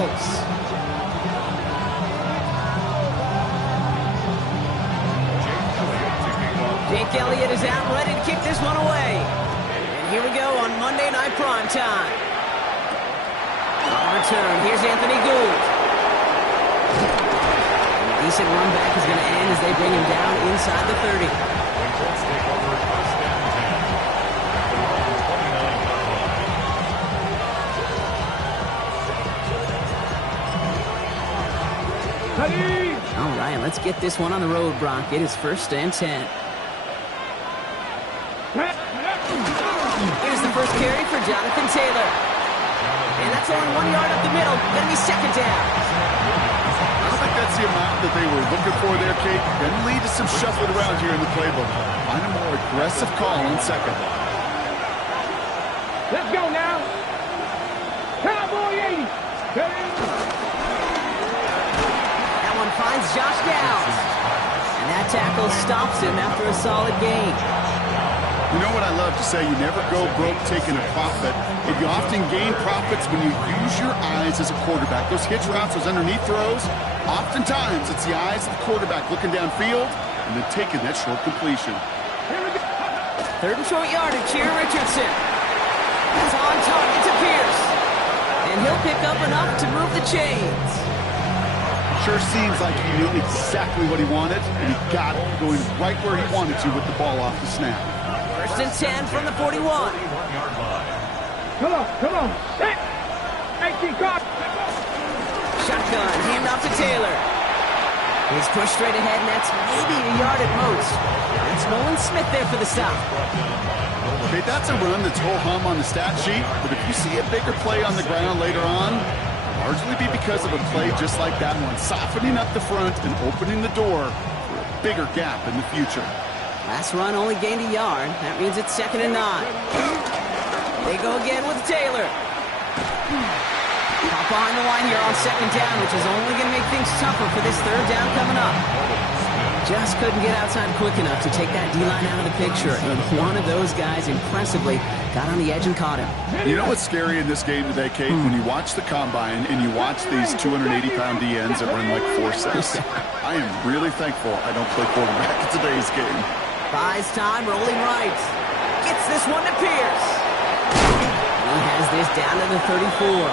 Colts. Jake Elliott is out, ready to kick this one away. And here we go on Monday Night Primetime. On return, here's Anthony Gould. And a decent run back is going to end as they bring him down inside the 30. All right, let's get this one on the road, Brock. It is 1st and 10. Here's the first carry for Jonathan Taylor. And that's only 1 yard up the middle. Going to be 2nd down. I don't think that's the amount that they were looking for there, Kate. Going to lead to some shuffling around here in the playbook. Find a more aggressive call on 2nd. Let's go now. Cowboy 80. That one finds Josh Downs. And that tackle stops him after a solid gain. You know what I love to say? You never go broke taking a profit. And you often gain profits when you use your eyes as a quarterback. Those hitch routes, those underneath throws, oftentimes it's the eyes of the quarterback looking downfield and then taking that short completion. 3rd and short yardage here, Richardson. It's on target to Pierce. And he'll pick up enough to move the chains. Sure seems like he knew exactly what he wanted, and he got it going right where he wanted to with the ball off the snap. 1st and 10 from the 41. Come on. Hey, 18 guard. Shotgun, hand off to Taylor. He's pushed straight ahead, and that's maybe a yard at most. It's Nolan Smith there for the stop. Okay, that's a run that's ho-hum on the stat sheet, but if you see a bigger play on the ground later on, largely be because of a play just like that one, softening up the front and opening the door for a bigger gap in the future. Last run only gained a yard. That means it's 2nd and 9. They go again with Taylor. Pop behind the line here on 2nd down, which is only going to make things tougher for this 3rd down coming up. Just couldn't get outside quick enough to take that D-line out of the picture, and one of those guys impressively got on the edge and caught him. You know what's scary in this game today, Kate? When you watch the combine and you watch these 280-pound DNs that run like 4.6. I am really thankful I don't play quarterback in today's game. Buys time, rolling right. Gets this one to Pierce. He has this down to the 34.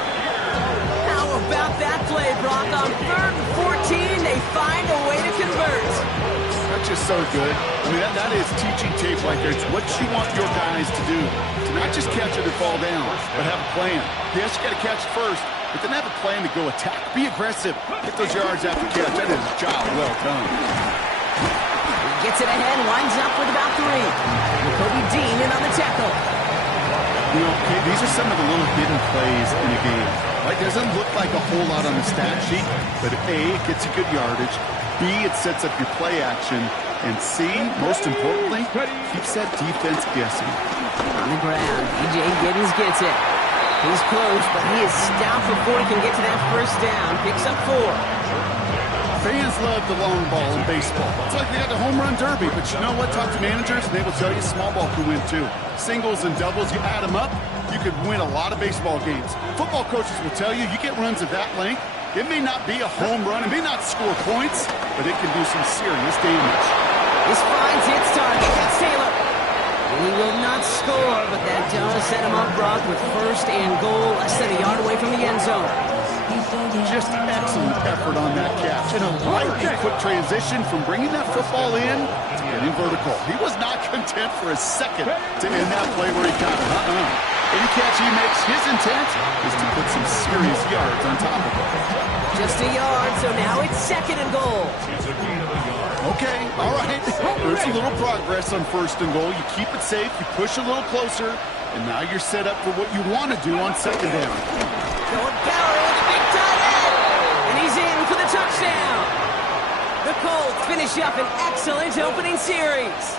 How about that play, Brock? On 3rd and 14, they find a way to convert. That's just so good. I mean, that is teaching tape right there. It's what you want your guys to do. To not just catch it or fall down, but have a plan. Yes, you got to catch it first, but then have a plan to go attack. Be aggressive. Get those yards after catch. That is a job well done. Gets it ahead, winds up with about 3. Kobe Dean in on the tackle. You know, Kate, these are some of the little hidden plays in a game. Right? Doesn't look like a whole lot on the stat sheet, but A, it gets you good yardage. B, it sets up your play action. And C, most importantly, keeps that defense guessing. On the ground, E.J. Giddens gets it. He's close, but he is stopped before he can get to that 1st down. Picks up 4. Fans love the long ball in baseball. It's like they got the home run derby, but you know what? Talk to managers, and they will tell you small ball can win too. Singles and doubles, you add them up, you could win a lot of baseball games. Football coaches will tell you, you get runs of that length, it may not be a home run, it may not score points, but it can do some serious damage. This finds its target. That's Taylor. And he will not score, but that does set him up, Brock, with 1st and goal, less than a yard away from the end zone. Just excellent effort on that catch. And a lightning quick transition from bringing that football in to getting vertical. He was not content for a second to end that play where he got it. Any catch he makes, his intent is to put some serious yards on top of it. Just a yard, so now it's 2nd and goal. Okay, all right. There's a little progress on 1st and goal. You keep it safe, you push a little closer, and now you're set up for what you want to do on 2nd down. Going power with a big tight end. And he's in for the touchdown. The Colts finish up an excellent opening series.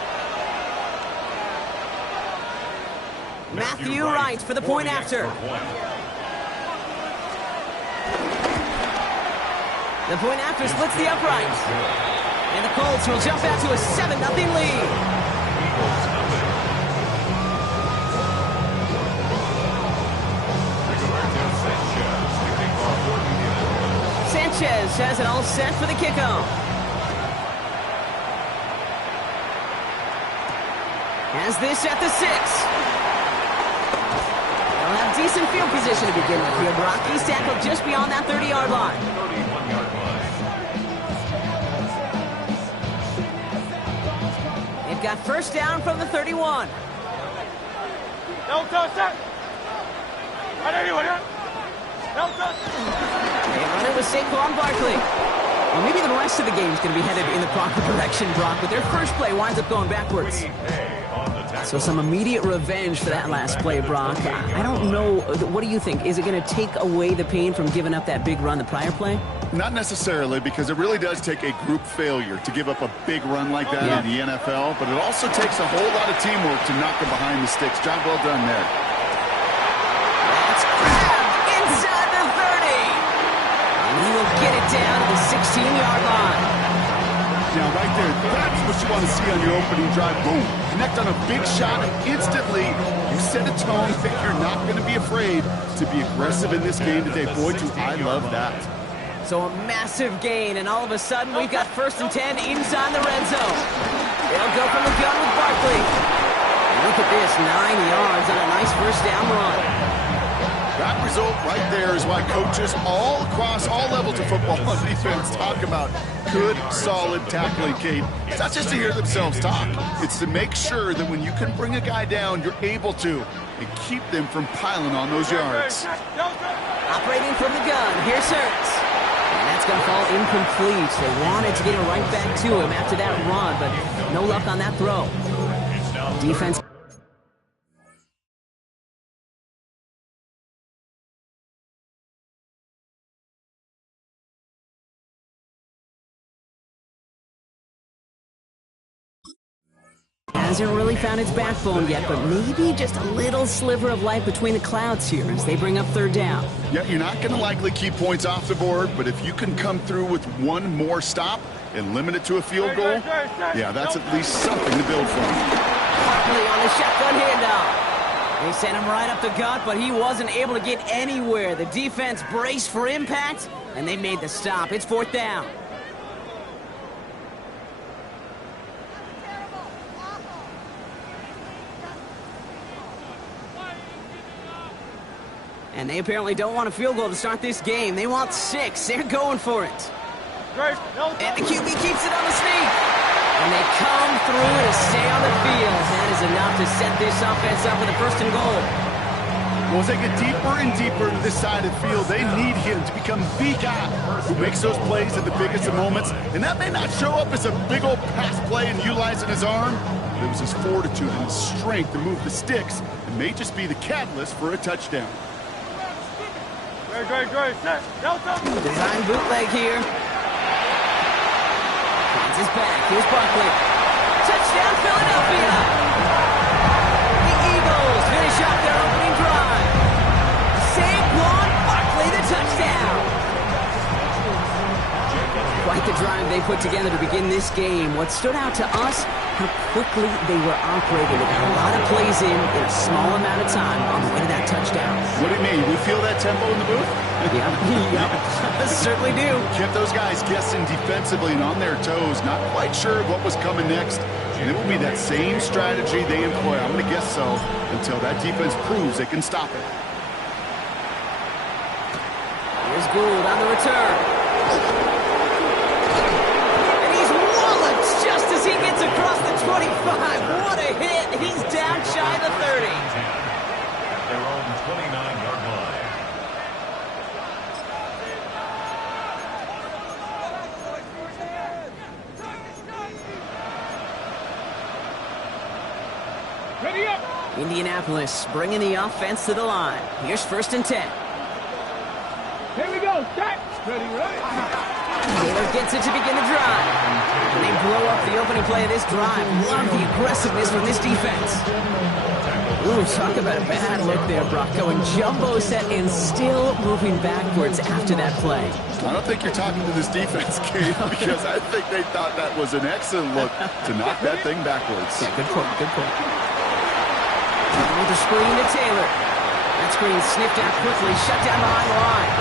Matthew Wright for the point after. The point after splits the uprights. And the Colts will jump out to a 7-0 lead. Sanchez has it all set for the kickoff. Has this at the 6. They'll have decent field position to begin with here. Brock, he's tackled just beyond that 30-yard line. They've got first down from the 31. No touch that. They run it with Saquon Barkley. Well, maybe the rest of the game is going to be headed in the proper direction, Brock, but their first play winds up going backwards. So some immediate revenge for that last play, Brock. I don't know. What do you think? Is it going to take away the pain from giving up that big run the prior play? Not necessarily, because it really does take a group failure to give up a big run like that in the NFL, but it also takes a whole lot of teamwork to knock them behind the sticks. Job well done there. That's grabbed inside the 30. And he will get it down to the 16-yard line. Now, right there, that's what you want to see on your opening drive. Boom! Connect on a big shot, and instantly you set a tone that you're not going to be afraid to be aggressive in this game today. Boy, do I love that. So a massive gain, and all of a sudden we've got 1st and 10 inside the red zone. They'll go from the gun with Barkley. And look at this, 9 yards on a nice first down run. That result right there is why coaches all across all levels of football and defense talk about good, solid tackling, Kate. It's not just to hear themselves talk. It's to make sure that when you can bring a guy down, you're able to and keep them from piling on those yards. Operating from the gun, here's Hurts. And that's going to fall incomplete. They wanted to get it right back to him after that run, but no luck on that throw. Defense. Hasn't really found its backbone yet, but maybe just a little sliver of light between the clouds here as they bring up 3rd down. Yeah, you're not going to likely keep points off the board, but if you can come through with one more stop and limit it to a field goal, yeah, that's at least something to build from. Barkley on the shotgun handoff. They sent him right up the gut, but he wasn't able to get anywhere. The defense braced for impact, and they made the stop. It's 4th down. And they apparently don't want a field goal to start this game. They want 6. They're going for it. And the QB keeps it on the sneak. And they come through to stay on the field. That is enough to set this offense up with a 1st and goal. Well, as they get deeper and deeper into this side of the field, they need him to become the guy who makes those plays at the biggest of moments. And that may not show up as a big old pass play and utilizing his arm, but it was his fortitude and his strength to move the sticks and may just be the catalyst for a touchdown. Design bootleg here. Kansas back. Here's Barkley. Touchdown, Philadelphia! The Eagles finish off their opening drive. Saquon Barkley, the touchdown. Quite the drive they put together to begin this game. What stood out to us, how quickly they were operating. They got a lot of plays in a small amount of time on the way to that touchdown. What do you mean? We feel that tempo in the booth? Yeah, certainly do. Kept those guys guessing defensively and on their toes, not quite sure what was coming next. And it will be that same strategy they employ, I'm going to guess so, until that defense proves they can stop it. Here's Gould on the return. And he's walloped just as he gets across the 25. What a hit. He's down shy of the 30. Their own 29-yard line. Ready up. Indianapolis bringing the offense to the line. Here's 1st and 10. Here we go. Set. Ready. Taylor gets it to begin the drive. And they blow up the opening play of this drive. Love the aggressiveness from this defense. Ooh, talk about a bad look there, Brock. Going jumbo set and still moving backwards after that play. I don't think you're talking to this defense, Kate, because I think they thought that was an excellent look to knock that thing backwards. Yeah, good point, good point. With the screen to Taylor. That screen sniffed out quickly, shut down behind the line.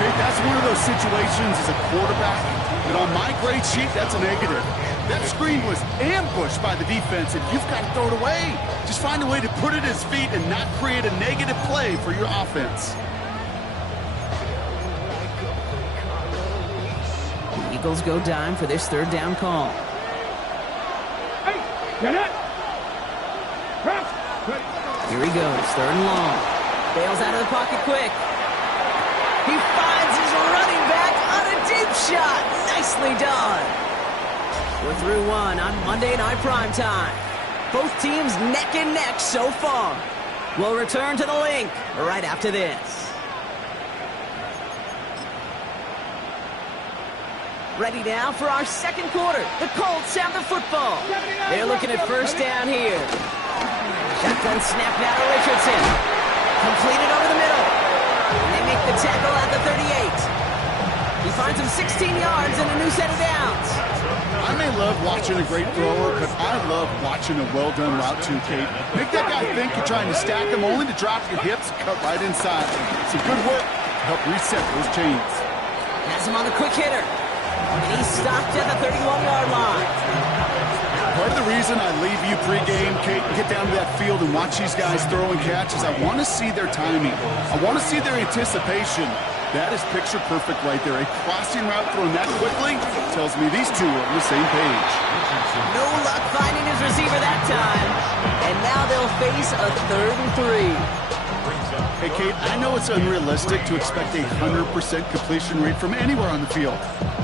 Kate, that's one of those situations as a quarterback that on my grade sheet, that's a negative. That screen was ambushed by the defense, and you've got to throw it away. Just find a way to put it at his feet and not create a negative play for your offense. The Eagles go dime for this third down call. Hey, get it. Press. Here he goes, third and long. Bails out of the pocket quick. He finds his running back on a deep shot. Nicely done. We're through one on Monday Night Primetime. Both teams neck and neck so far. We'll return to the link right after this. Ready now for our second quarter. The Colts have the football. They're looking at first down here. Shotgun snap now to Richardson. Completed over the middle. And they make the tackle at the 38. He finds him 16 yards and a new set of downs. I may love watching a great thrower, but I love watching a well-done route too, Kate. Make that guy think you're trying to stack him, only to drop your hips, cut right inside. Some good work to help reset those chains. Has him on the quick hitter. And he's stopped at the 31-yard line. Part of the reason I leave you pregame, Kate, and get down to that field and watch these guys throw and catch is I want to see their timing. I want to see their anticipation. That is picture perfect right there. A crossing route thrown that quickly tells me these two are on the same page. No luck finding his receiver that time. And now they'll face a 3rd and 3. Hey, Kate, I know it's unrealistic to expect a 100% completion rate from anywhere on the field.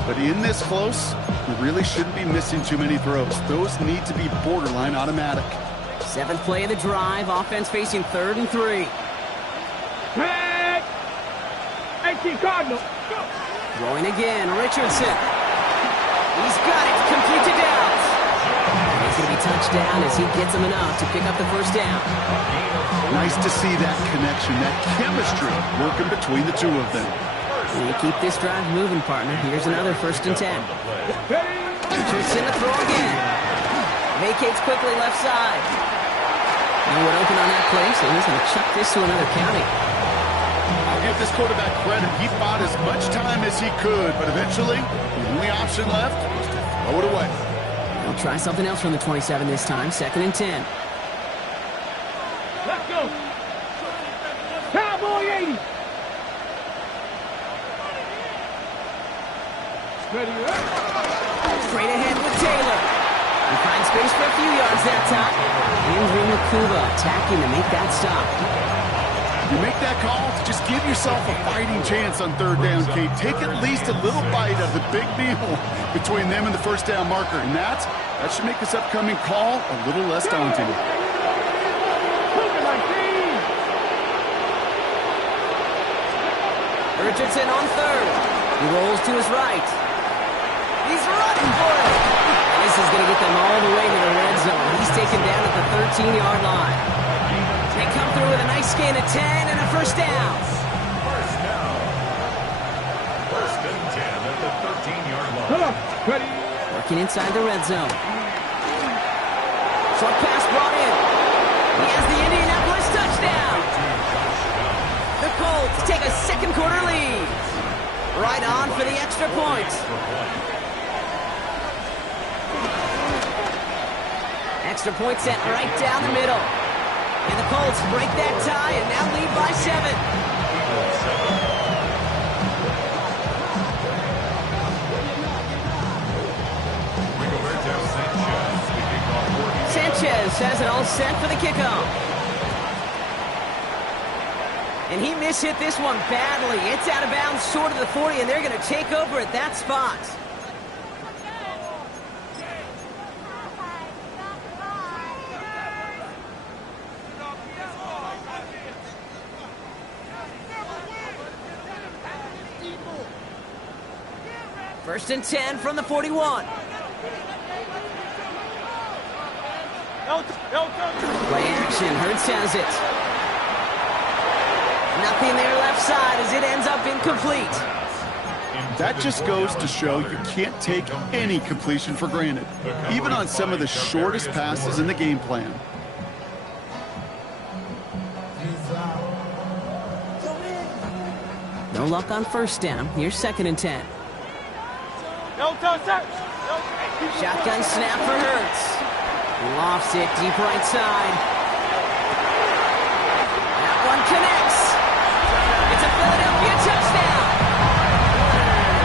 But in this close, you really shouldn't be missing too many throws. Those need to be borderline automatic. 7th play of the drive. Offense facing 3rd and 3. Head. 18 Cardinals. Go. Throwing again. Richardson. He's got it. Complete to Downs. It's going to be touchdown as he gets him enough to pick up the first down. Nice to see that connection, that chemistry working between the two of them. You keep this drive moving, partner. Here's another 1st and 10. Richardson to throw again. Vacates quickly left side. No one open on that play, so he's going to chuck this to another county. I'll give this quarterback credit. He fought as much time as he could, but eventually, the only option left was to throw it away. He'll try something else from the 27 this time. 2nd and 10. Let's go. Cowboy 80. Ready. Straight ahead with Taylor. He finds space for a few yards that time. Andrew Nakuba attacking to make that stop. You make that call to just give yourself a fighting chance on 3rd down, Kate. Take at least a little bite of the big meal between them and the first down marker. And that should make this upcoming call a little less daunting. Richardson on 3rd. He rolls to his right. He's running for it. This is going to get them all the way to the red zone. He's taken down at the 13-yard line. They come through with a nice gain of 10 and a first down. First down. 1st and 10 at the 13-yard line. Come on. Ready. Working inside the red zone. Short pass brought in. He has the Indianapolis touchdown. The Colts take a 2nd quarter lead. Right on for the extra point. Extra point set right down the middle. And the Colts break that tie and now lead by 7. Sanchez has it all set for the kickoff. And he mishit this one badly. It's out of bounds short of the 40, and they're going to take over at that spot. First and 10 from the 41. Play action. Hurts has it. Nothing there left side as it ends up incomplete. That just goes to show you can't take any completion for granted, even on some of the shortest passes in the game plan. No No luck on first down. Here's 2nd and 10. Shotgun snap for Hurts. Lofts it deep right side. That one connects. It's a Philadelphia touchdown.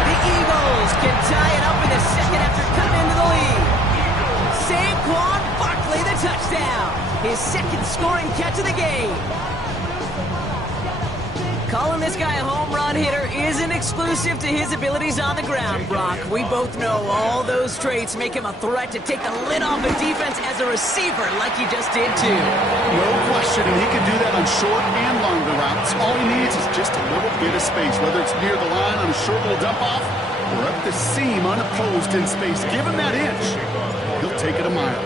The Eagles can tie it up in the second after coming into the lead. Saquon Barkley, the touchdown. His 2nd scoring catch of the game. Calling this guy a home run hitter isn't exclusive to his abilities on the ground, Brock. We both know all those traits make him a threat to take the lid off a defense as a receiver like he just did too. No question, and he can do that on short and longer routes. All he needs is just a little bit of space, whether it's near the line on a short little dump-off or up the seam unopposed in space. Give him that inch. He'll take it a mile.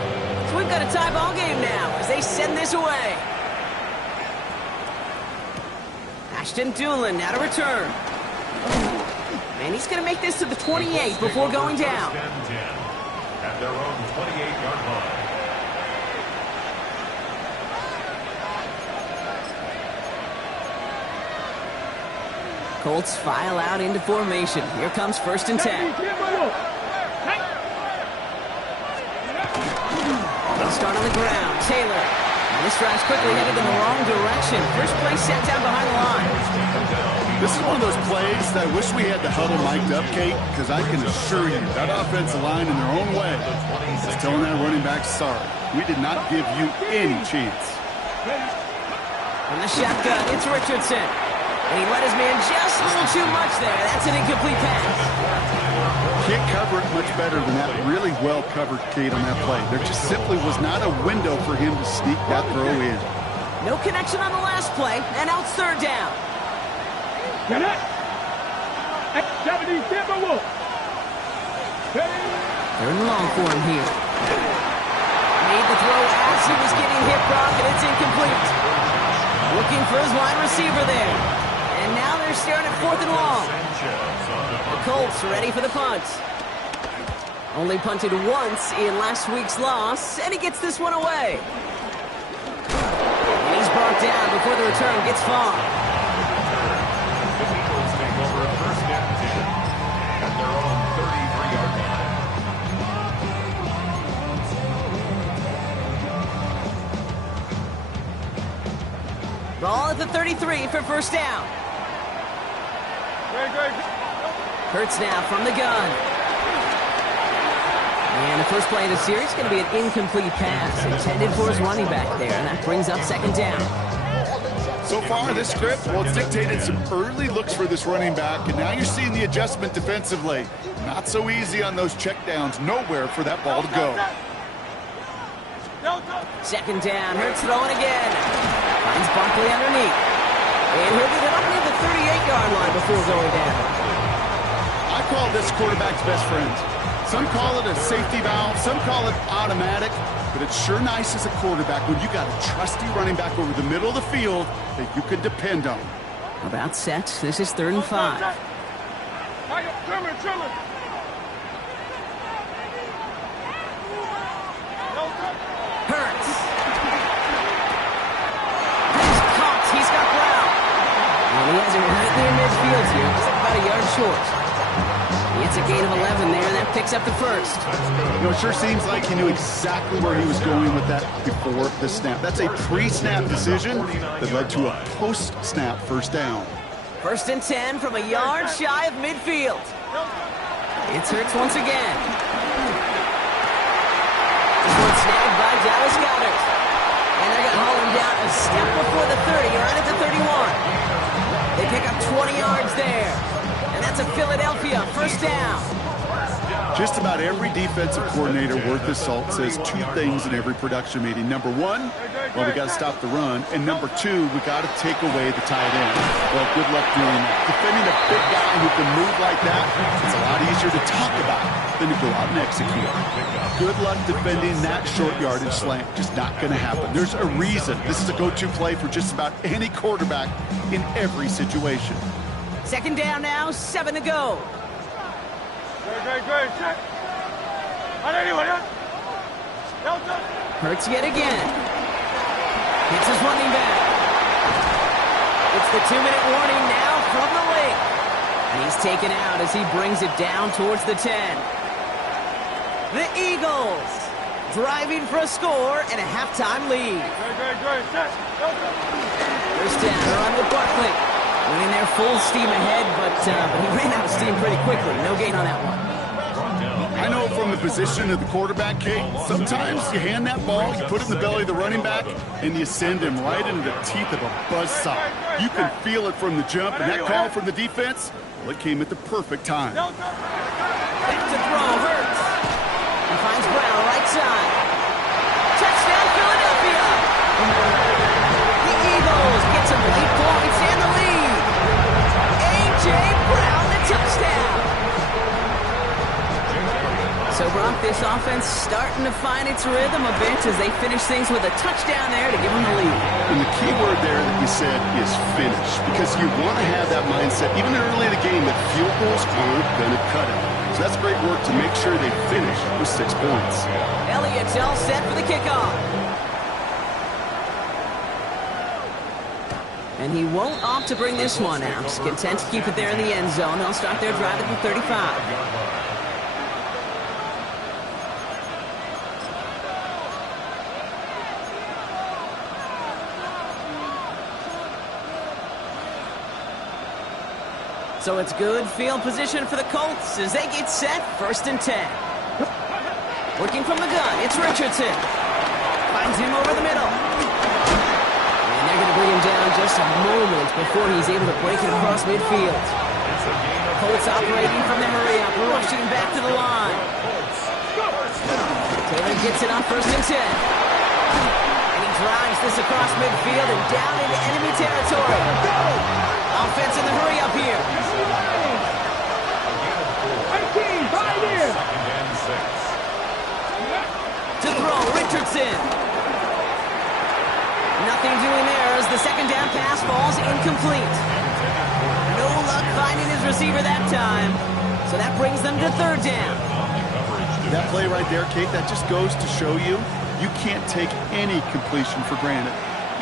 So we've got a tie ball game now as they send this away. Ashton Doolin now to return. And he's going to make this to the 28 before going down. At their own 28-yard line. Colts file out into formation. Here comes 1st and 10. They'll start on the ground. Taylor. And this drive's quickly headed in the wrong direction. First play set down behind the line. This is one of those plays that I wish we had the huddle mic'd up, Kate, because I can assure you that offensive line in their own way is telling that running back, sorry, we did not give you any chance. From the shotgun, it's Richardson. And he let his man just a little too much there. That's an incomplete pass. Can't cover it much better than that. Really well covered, Kate, on that play. There just simply was not a window for him to sneak that throw in. No connection on the last play, and out 3rd down. 3rd and long for him here. Made the throw as he was getting hit, Brock, and it's incomplete. Looking for his wide receiver there. And now they're staring at 4th and long. The Colts ready for the punt. Only punted once in last week's loss, and he gets this one away. And he's brought down before the return gets far. The Eagles take over 1st and 10 at their own 33-yard line. Ball at the 33 for 1st down. Hurts now from the gun. And the first play of the series is going to be an incomplete pass intended for his running back there, and that brings up 2nd down. So far, this script, well, it's dictated some early looks for this running back, and now you're seeing the adjustment defensively. Not so easy on those checkdowns. Nowhere for that ball to go. 2nd down. Hurts throwing again. Finds Barkley underneath. And he'll get it up near the 38-yard line before going down. I call this quarterback's best friend. Some call it a safety valve, some call it automatic, but it's sure nice as a quarterback when you got a trusty running back over the middle of the field that you can depend on. About set. This is 3rd and 5. Hurts. He's caught. He's got ground. And he has it right near midfield here. He's about a yard short. It's a gain of 11 there, and that picks up the 1st. You know, it sure seems like he knew exactly where he was going with that before the snap. That's a pre-snap decision that led to a post-snap 1st down. 1st and 10 from a yard shy of midfield. It's Hurts once again. This one snagged by Dallas Goedert. And they're going to haul him down a step before the 30, right at the 31. They pick up 20 yards there. And that's a Philadelphia 1st down. Just about every defensive coordinator worth his salt says 2 things in every production meeting. Number 1, well, we got to stop the run. And number 2, we got to take away the tight end. Well, good luck doing that. Defending a big guy who can move like that, it's a lot easier to talk about than to go out and execute. Good luck defending that short yardage slant. Just not going to happen. There's a reason this is a go-to play for just about any quarterback in every situation. 2nd down now, 7 to go. Hurts yet again. Hits his running back. It's the 2-minute warning now from the wing. And he's taken out as he brings it down towards the 10. The Eagles driving for a score and a halftime lead. First down, run with Barkley. Went in there full steam ahead, but he ran out of steam pretty quickly. No gain on that one. I know from the position of the quarterback, Kate, sometimes you hand that ball, you put it in the belly of the running back, and you send him right into the teeth of a buzzsaw. You can feel it from the jump, and that call from the defense, well, it came at the perfect time. Back to throw, Hurts. He finds Brown right side. Touchdown, Philadelphia! The Eagles get some 8 points and the lead. A.J. Brown, the touchdown. So, Brock, this offense starting to find its rhythm a bit as they finish things with a touchdown there to give them the lead. And the key word there that you said is finish, because you want to have that mindset, even early in the game, that field goals aren't going to cut it. So that's great work to make sure they finish with 6 points. Elliott's all set for the kickoff. And he won't opt to bring this one out. He's content to keep it there in the end zone. They'll start their drive at the 35. So it's good field position for the Colts as they get set, 1st and 10. Working from the gun, it's Richardson. Finds him over the middle. And they're going to bring him down just a moment before he's able to break it across midfield. Colts operating from the hurry-up, rushing back to the line. Taylor gets it on 1st and 10. And he drives this across midfield and down into enemy territory. Offense in the hurry-up here. 19, 5 years. To throw, Richardson. Nothing doing there as the second down pass falls incomplete. No luck finding his receiver that time. So that brings them to 3rd down. That play right there, Kate, that just goes to show you, you can't take any completion for granted.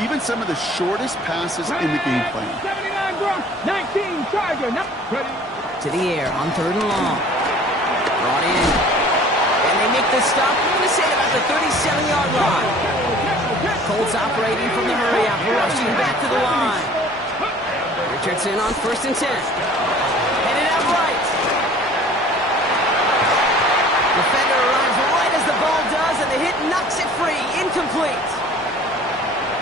Even some of the shortest passes in the game plan. 79 Bronx, 19 Charger. Ready. To the air on 3rd and long. Brought in. And they make the stop, I'm going to say about the 37-yard line. Colts operating from the hurry-up, rushing back to the line. Richardson on 1st and 10. Headed out right. Defender arrives right as the ball does, and the hit knocks it free. Incomplete.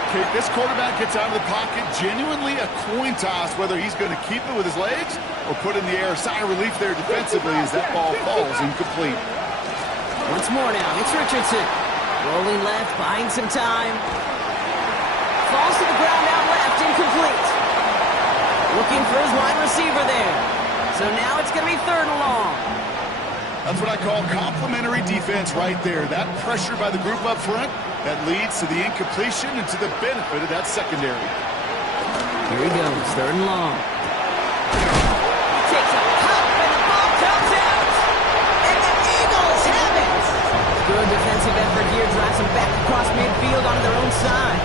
Okay, this quarterback gets out of the pocket, genuinely a coin toss, whether he's going to keep it with his legs or put in the air. Sigh of relief there defensively as that ball falls incomplete. Once more now, it's Richardson. Rolling left, buying some time. Falls to the ground out left, incomplete. Looking for his wide receiver there. So now it's going to be 3rd and long. That's what I call complimentary defense right there. That pressure by the group up front, that leads to the incompletion and to the benefit of that secondary. Here he goes, 3rd and long. He takes a pop and the ball comes out. And the Eagles have it. Good defensive effort here, drives them back across midfield on their own side.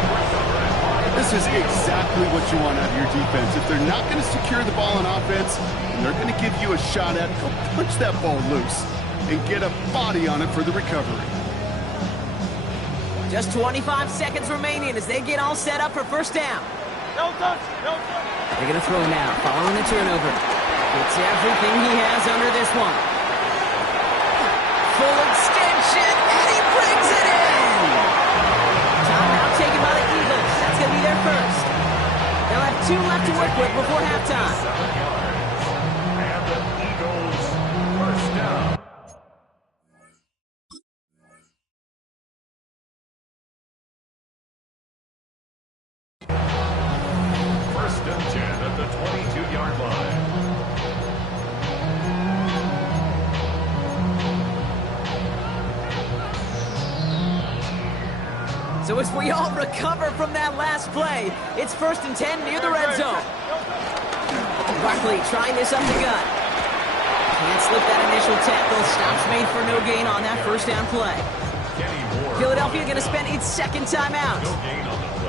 This is exactly what you want out of your defense. If they're not going to secure the ball on offense, they're going to give you a shot at, go punch that ball loose and get a body on it for the recovery. Just 25 seconds remaining as they get all set up for 1st down. They're going to throw now, following the turnover. It's everything he has under this one. Full extension, and he brings it in! Timeout taken by the Eagles. That's going to be their first. They'll have 2 left to work with before halftime. And the Eagles 1st down. At the 22-yard line. So as we all recover from that last play, it's 1st and 10 near the red zone. Barkley trying this up the gut. Can't slip that initial tackle. Stops made for no gain on that 1st down play. Philadelphia going to spend its 2nd timeout.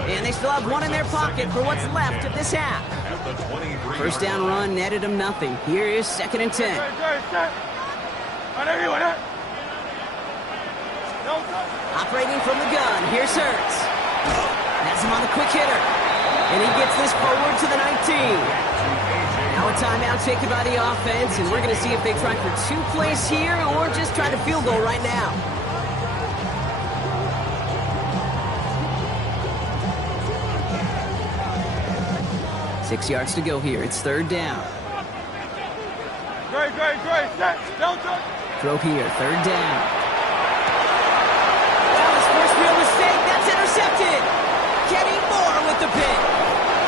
And they still have 1 in their pocket for what's left of this half. the 23. First down run netted him nothing. Here is 2nd and 10. Operating from the gun. Here's Hurts. Has him on the quick hitter. And he gets this forward to the 19. Now a timeout taken by the offense, and we're going to see if they try for 2 plays here or just try to field goal right now. Six yards to go here. It's 3rd down. Throw here. 3rd down. Well, his first real mistake. That's intercepted. Kenny Moore with the pick.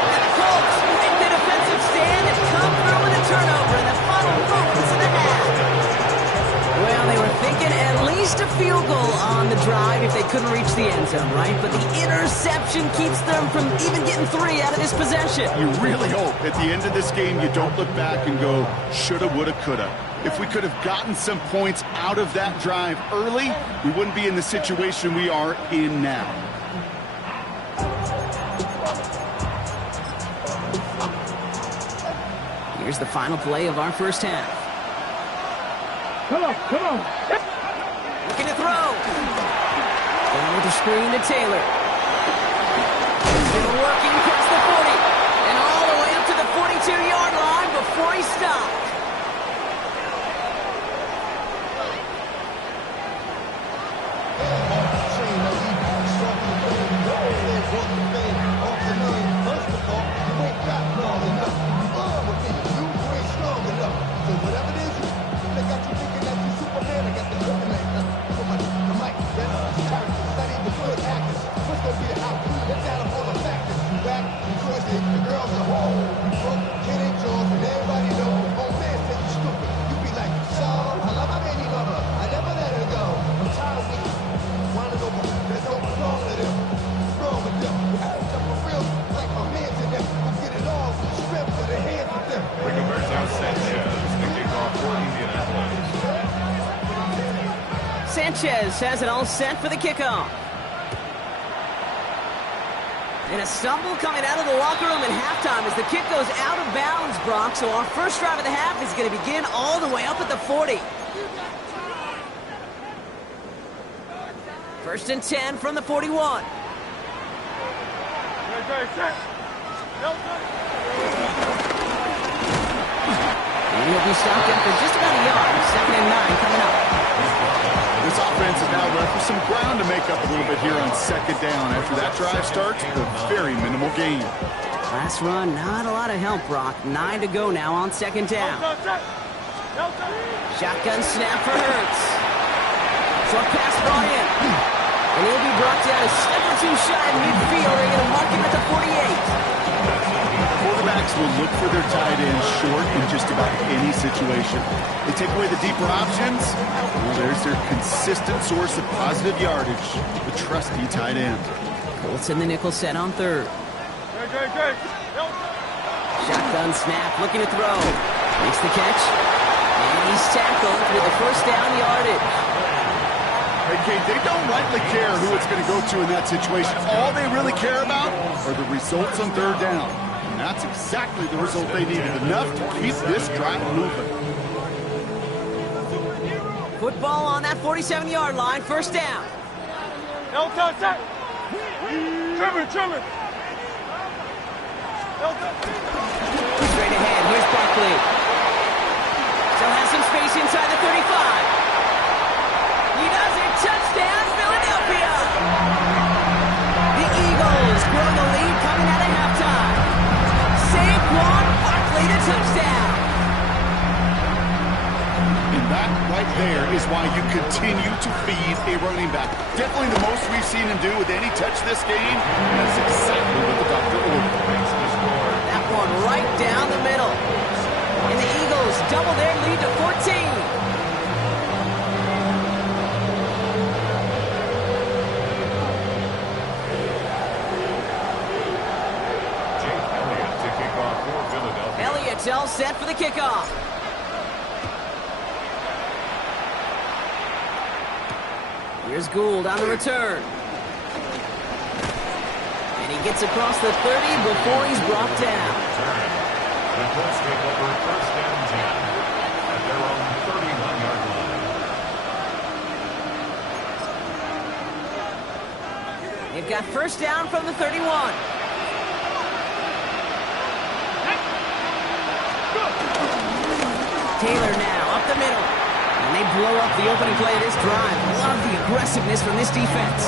And the Colts break the defensive stand and come through with a turnover in the final moments of the half. Well, they were thinking at least a field goal on the drive if they couldn't reach the end zone, right? But the interception keeps them from even getting 3 out of this possession. You really hope at the end of this game you don't look back and go, shoulda, woulda, coulda. If we could have gotten some points out of that drive early, we wouldn't be in the situation we are in now. Here's the final play of our first half. Come on. Looking to throw. Going with the screen to Taylor. Still working past the 40. And all the way up to the 42-yard line before he stopped. Sanchez has it all set for the kickoff. And a stumble coming out of the locker room at halftime as the kick goes out of bounds, Brock. So our first drive of the half is going to begin all the way up at the 40. 1st and 10 from the 41. And he'll be stopped after just about a yard. 2nd and 9 coming up. This offense is now left with some ground to make up a little bit here on 2nd down. After that drive starts, a very minimal gain. Last run, not a lot of help, Brock. 9 to go now on 2nd down. Shotgun snap for Hurts. Short pass brought in. And he'll be brought down a step or 2 shy of midfield. They're going to mark him at the 48. Quarterbacks will look for their tight ends short in just about any situation. They take away the deeper options. Well, there's their consistent source of positive yardage, the trusty tight end. Colts in the nickel set on 3rd. Shotgun snap, looking to throw. Makes the catch. And he's tackled with the first down yardage. Hey, Kate, they don't likely care who it's going to go to in that situation. All they really care about are the results on 3rd down. And that's exactly the result they needed, enough to keep this drive moving. Football on that 47-yard line, 1st down. Straight ahead, here's Barkley. Still has some space inside the 35. He does it, touchdown, Philadelphia! The Eagles grow the lead coming out of halftime. Saquon Barkley, the touchdown. And that right there is why you continue to feed a running back. Definitely the most we've seen him do with any touch this game. And that's exactly what the doctor ordered. That one right down the middle. And the Eagles double their lead to 14. Elliott's all set for the kickoff. Here's Gould on the return. And he gets across the 30 before he's brought down. The Colts take over first and 10 at their own 31-yard line. They've got first down from the 31. Taylor now up the middle. And they blow up the opening play of this drive. Love the aggressiveness from this defense.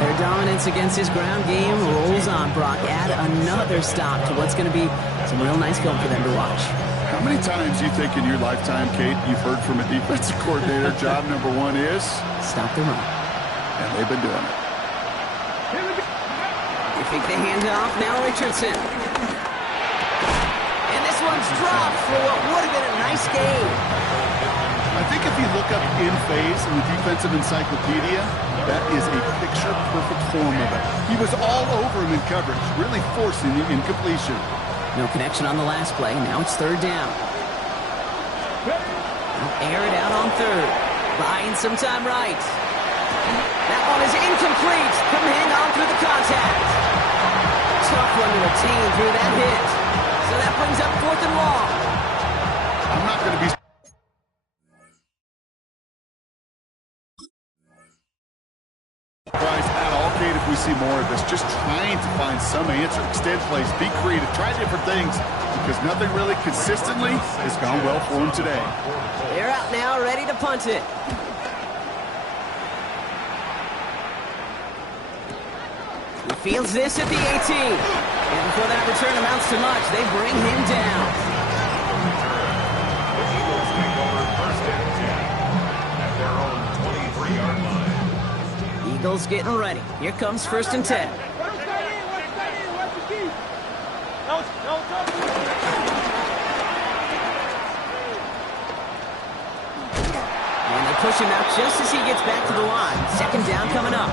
Their dominance against his ground game rolls on, Brock. Add another stop to what's going to be some real nice film for them to watch. How many times do you think in your lifetime, Kate, you've heard from a defensive coordinator, job number one is? Stop the run. And they've been doing it. They fake the handoff. Now Richardson. And this one's dropped for what would have been a nice game. I think if you look up in phase in the defensive encyclopedia, that is a picture-perfect form of it. He was all over him in coverage, really forcing the incompletion. No connection on the last play. Now it's third down. They'll air it out on third. Buying some time right. That one is incomplete. Couldn't hang on through the contact. Tough one to retain through that hit. So that brings up fourth and long. I'm not going to be surprised at all, Kate, if we see more of this. Just trying to find some answer, extend plays, be creative, try different things, because nothing really consistently has gone well for him today. They're out now, ready to punt it. He fields this at the 18. And before that return amounts to much, they bring him down. The Eagles take over first and 10 at their own 23-yard line. Eagles getting ready. Here comes first and 10. And they push him out just as he gets back to the line. Second down coming up.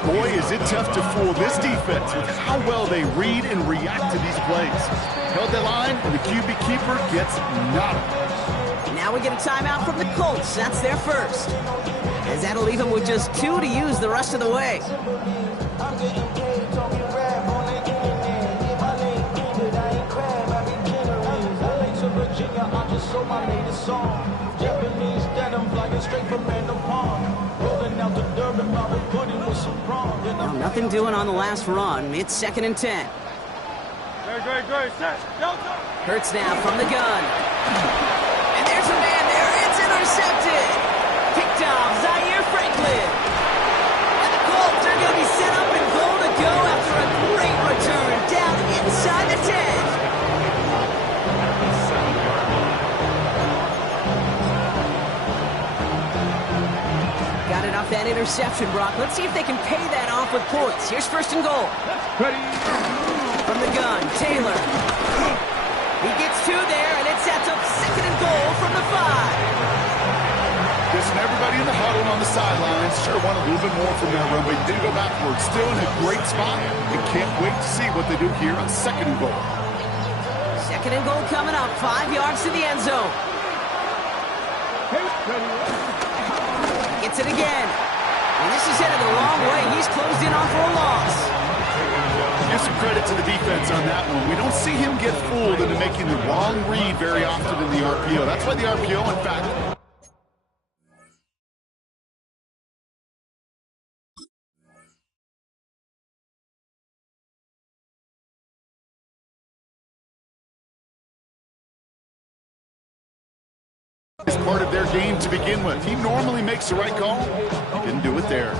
Boy, is it tough to fool this defense with how well they read and react to these plays. Held that line, and the QB keeper gets nada. Now we get a timeout from the Colts. That's their first. As that'll leave them with just 2 to use the rest of the way. Now, nothing doing on the last run. It's second and 10. Hurts now from the gun. And there's a man there. It's intercepted. Picked off Zaire Franklin. And the Colts are going to be set up and goal to go after a great return down inside the 10. Got it off that interception, Brock. Let's see if they can pay that off with points. Here's first and goal. Ready. From the gun, Taylor. He gets 2 there, and it sets up second and goal from the 5. Listen, everybody in the huddle on the sidelines sure want a little bit more from that run, but he did go backwards. Still in a great spot, and can't wait to see what they do here on second and goal. Second and goal coming up, 5 yards to the end zone. Gets it again. And this is headed the wrong way. He's closed in on for a loss. Give some credit to the defense on that one. We don't see him get fooled into making the wrong read very often in the RPO. That's why the RPO, in fact, is part of their game to begin with. He normally makes the right call. He didn't do it there.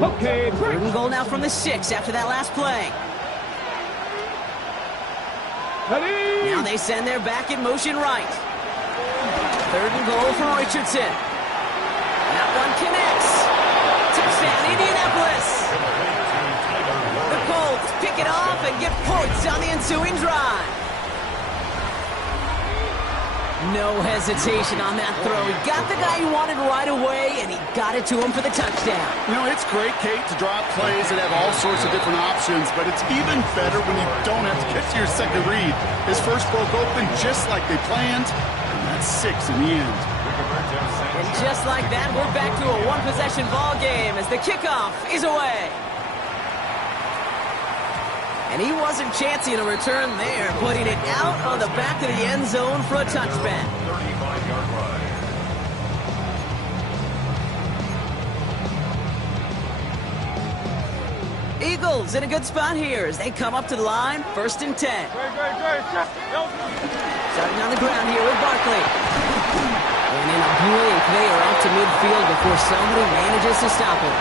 Okay, Third and goal now from the 6 after that last play. ready. Now they send their back in motion right. Third and goal for Richardson. That one connects. Touchdown, Indianapolis. The Colts pick it off and get points on the ensuing drive. No hesitation on that throw. He got the guy he wanted right away, and he got it to him for the touchdown. You know, it's great, Kate, to draw up plays that have all sorts of different options, but it's even better when you don't have to get to your second read. His first broke open just like they planned, and that's 6 in the end. And just like that, we're back to a one-possession ball game as the kickoff is away. And he wasn't chancing a return there, putting it out on the back of the end zone for a touchback. 35-yard line. Eagles in a good spot here as they come up to the line, 1st and 10. Starting on the ground here with Barkley. And in a blink, they are up to midfield before somebody manages to stop him.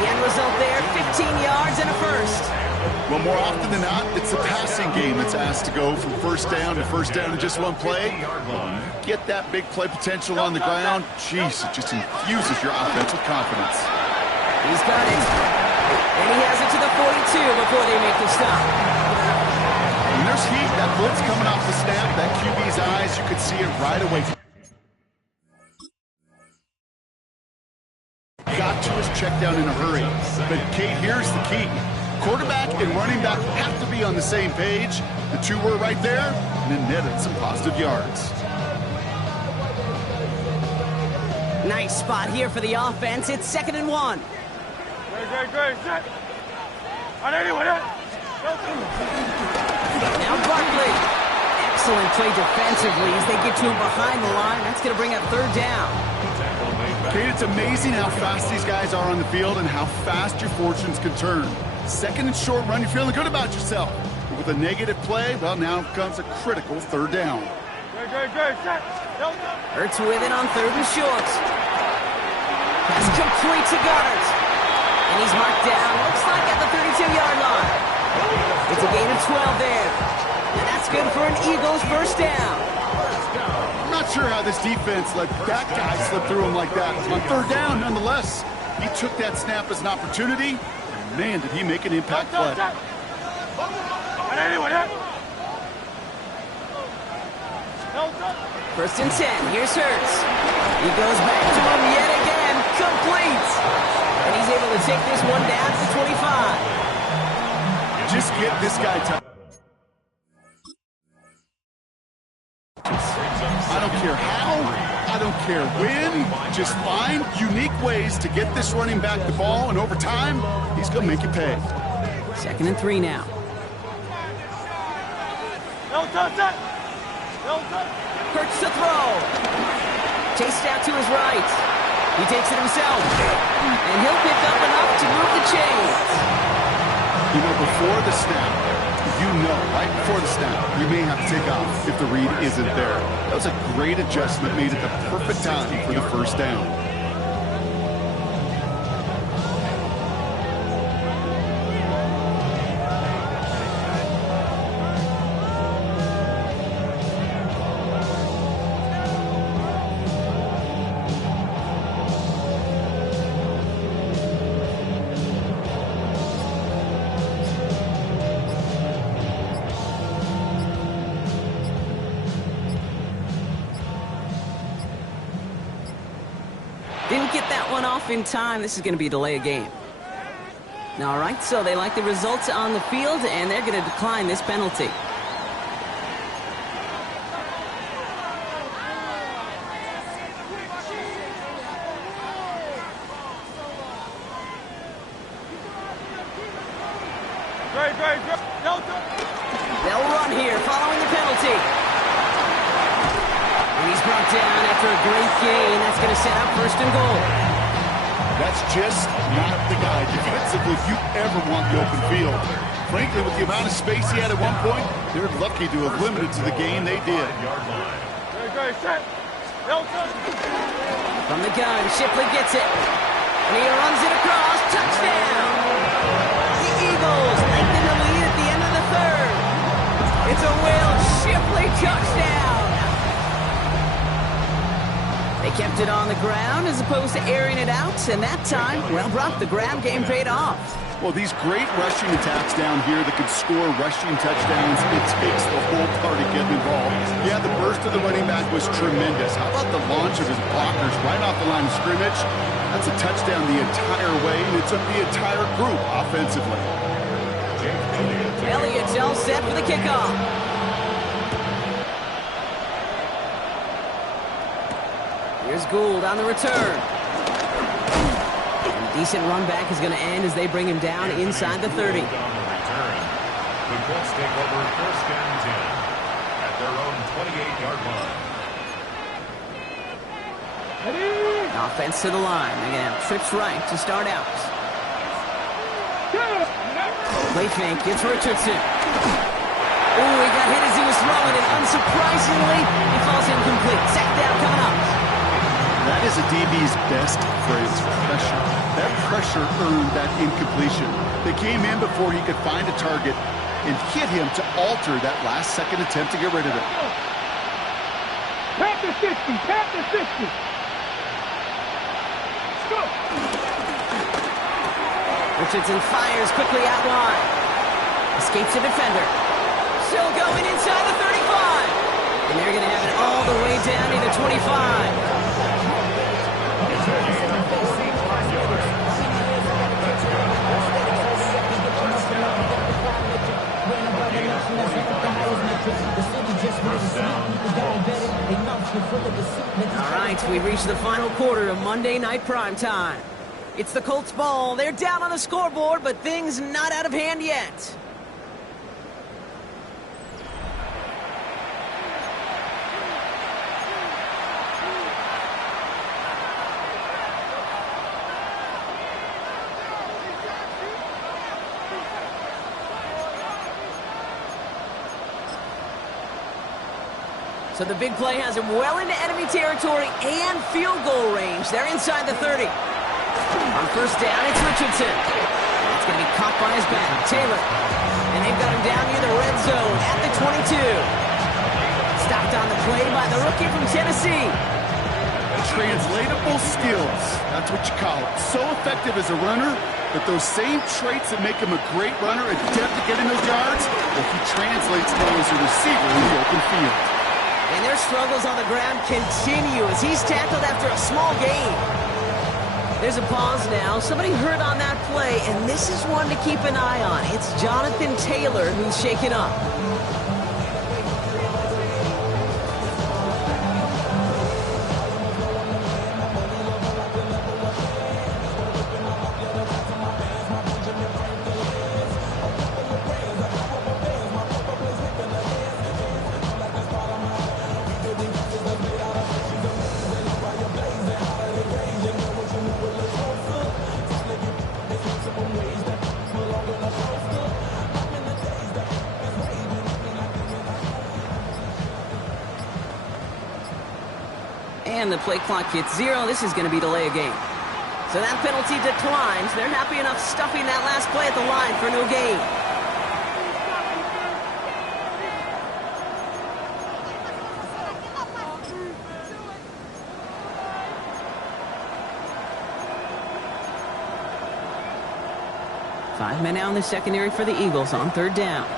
The end result there, 15 yards and a first. Well, more often than not, it's the passing game that's asked to go from first down in just one play. Get that big play potential on the ground. Jeez, it just infuses your offense with confidence. He's got it. And he has it to the 42 before they make the stop. When there's heat, that blitz coming off the snap, that QB's eyes, you could see it right away. Got to his check down in a hurry. But, Kate, here's the key. Quarterback and running back have to be on the same page. The two were right there, and it netted some positive yards. Nice spot here for the offense. It's 2nd and 1. Now Barkley. Excellent play defensively as they get to him behind the line. That's going to bring up 3rd down. Kate, it's amazing how fast these guys are on the field and how fast your fortunes can turn. 2nd and short run, you're feeling good about yourself. But with a negative play, well, now comes a critical 3rd down. Hurts with it on 3rd and short. Pass complete to Goddard. And he's marked down, looks like at the 32-yard line. It's a gain of 12 there. And that's good for an Eagles 1st down. I'm not sure how this defense let that guy slip through him like that. On 3rd down, nonetheless, he took that snap as an opportunity. And man, did he make an impact play. 1st and 10. Here's Hurts. He goes back to him yet again. Complete. And he's able to take this one down to 25. Just get this guy time. I don't care how, I don't care when, just find unique ways to get this running back the ball, and over time, he's going to make it pay. 2nd and 3 now. Hurts to throw. Chased out to his right. He takes it himself. And he'll pick up enough to move the chains. You know, before the snap, right before the snap, you may have to take off if the read isn't there. That was a great adjustment made at the perfect time for the 1st down. Didn't get that one off in time. This is going to be a delay of game. All right, so they like the results on the field, and they're going to decline this penalty. They'll run here following the penalty. And he's brought down after a great gain. That's going to set up 1st and goal. That's just not the guy defensively if you ever want the open field. Frankly, with the amount of space he had at one point, they're lucky to have limited to the gain they did. From the gun, Shipley gets it. And he runs it across. Touchdown! The Eagles lengthen the lead at the end of the 3rd. It's a Will Shipley touchdown! They kept it on the ground as opposed to airing it out, and that time, well, Brock, the ground game paid off. Well, these great rushing attacks down here that could score rushing touchdowns, it takes the whole party getting involved. Yeah, the burst of the running back was tremendous. How about the launch of his blockers right off the line of scrimmage? That's a touchdown the entire way, and it took the entire group offensively. Elliott's all set for the kickoff. Here's Gould on the return. And a decent run back is going to end as they bring him down inside the 30. Colts take over first and 10 at their own 28-yard line. Offense to the line. They're going to have trips right to start out. Play fake. Gets Richardson. Oh, he got hit as he was throwing it. Unsurprisingly, he falls incomplete. Second down coming up. That is a DB's best phrase, pressure. That pressure earned that incompletion. They came in before he could find a target and hit him to alter that last-second attempt to get rid of it. Tap the 60, tap the 60. Let's go. Richardson fires quickly out wide. Escapes the defender. Still going inside the 35. And they're going to have it all the way down to the 25. All right, we've reached the final quarter of Monday Night Primetime. It's the Colts ball. They're down on the scoreboard, but things not out of hand yet. So the big play has him well into enemy territory and field goal range. They're inside the 30. On first down, it's Richardson. It's going to be caught by his back. Taylor. And they've got him down near the red zone at the 22. Stopped on the play by the rookie from Tennessee. Translatable skills. That's what you call it. So effective as a runner, but those same traits that make him a great runner, adept at getting those yards, well, he translates them as a receiver in the open field. And their struggles on the ground continue as he's tackled after a small gain. There's a pause now. Somebody hurt on that play, and this is one to keep an eye on. It's Jonathan Taylor who's shaken up. And the play clock hits 0. This is going to be delay a game. So that penalty declines. They're happy enough stuffing that last play at the line for no gain. Five men out in the secondary for the Eagles on third down.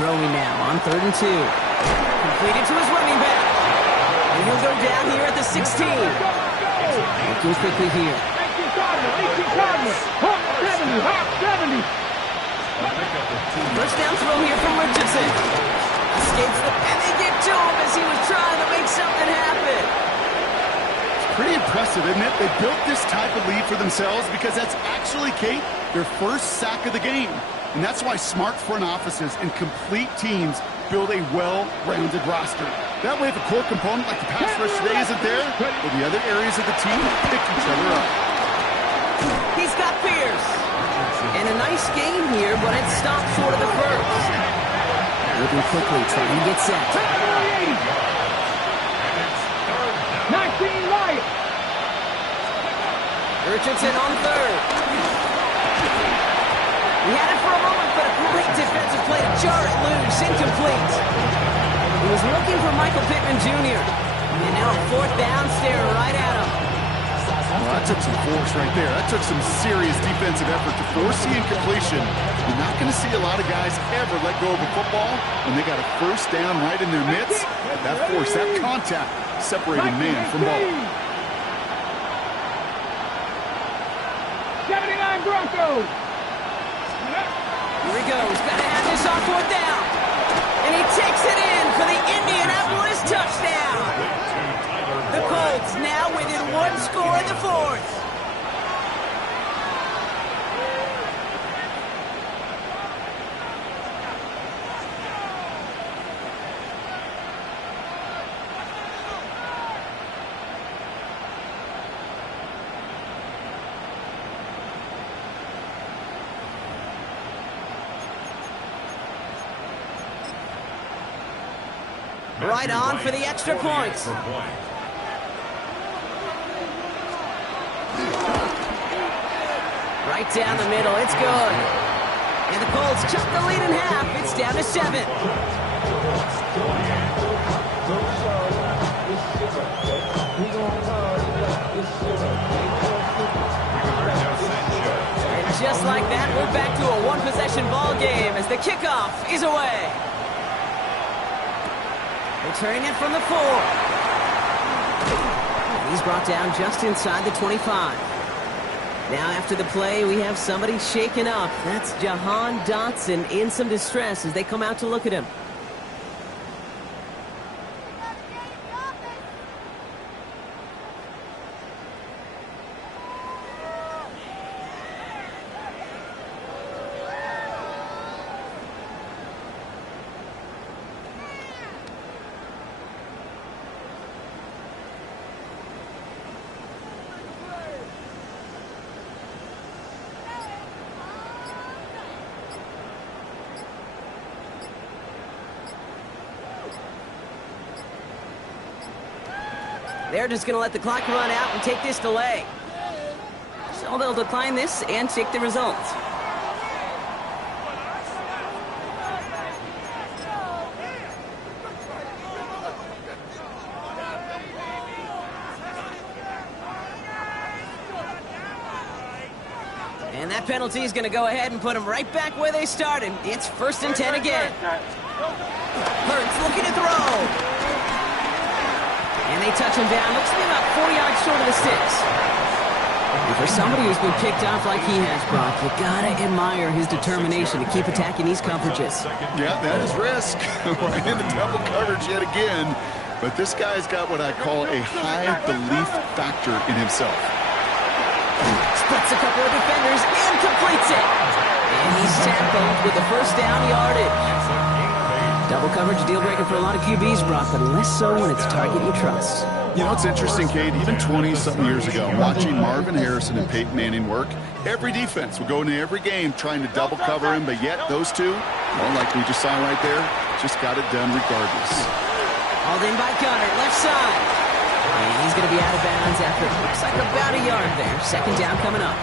Throwing now on 3rd and 2. Completed to his running back. And he'll go down here at the 16. Looking quickly here. 18 Cardinal. 70. First down throw here from Richardson. Escapes the... And they get to him as he was trying to make something happen. It's pretty impressive, isn't it? They built this type of lead for themselves because that's actually, Kate, their first sack of the game. And that's why smart front offices and complete teams build a well-rounded roster. That way, if a core component like the pass rush today isn't there, well, the other areas of the team pick each other up. He's got Pierce. And a nice game here, but it stopped short of the first. Moving quickly, trying to get set. 19 right. Richardson on 3rd. He had it for a moment, but a great defensive play to jar it loose. Incomplete. He was looking for Michael Pittman Jr. And now a 4th down stare right at him. Well, that took some force right there. That took some serious defensive effort to force the incompletion. You're not going to see a lot of guys ever let go of a football when they got a first down right in their midst. But that force, that contact, separated man from ball. 79 Broncos. Here he goes. Got to have this on 4th down. And he takes it in for the Indianapolis touchdown. The Colts now within 1 score in the 4th. Right on for the extra points. Right down the middle, it's good. And the Colts cut the lead in half. It's down to 7. And just like that, we're back to a one-possession ball game as the kickoff is away. Returning it from the 4. And he's brought down just inside the 25. Now after the play, we have somebody shaken up. That's Jahan Dotson in some distress as they come out to look at him. They're just going to let the clock run out and take this delay. So they'll decline this and take the result. And that penalty is going to go ahead and put them right back where they started. It's 1st and 10 again. Hurts looking to throw. And they touch him down. Looks to be about 4 yards short of the sticks. And for somebody who's been picked off like he has, Brock, you gotta admire his determination to keep attacking these coverages. Yeah, that is risk. Right into double coverage yet again. But this guy's got what I call a high belief factor in himself. Splits a couple of defenders and completes it. And he's tackled with the 1st down yardage. Double coverage, deal breaker for a lot of QBs, Brock, but less so when it's a target you trust. You know, it's interesting, Kate, even 20-something years ago, watching Marvin Harrison and Peyton Manning work, every defense would go into every game trying to double cover him, but yet those two, well, like we just saw right there, just got it done regardless. Hauled in by Gunner, left side. And he's going to be out of bounds after it looks like about a yard there. 2nd down coming up.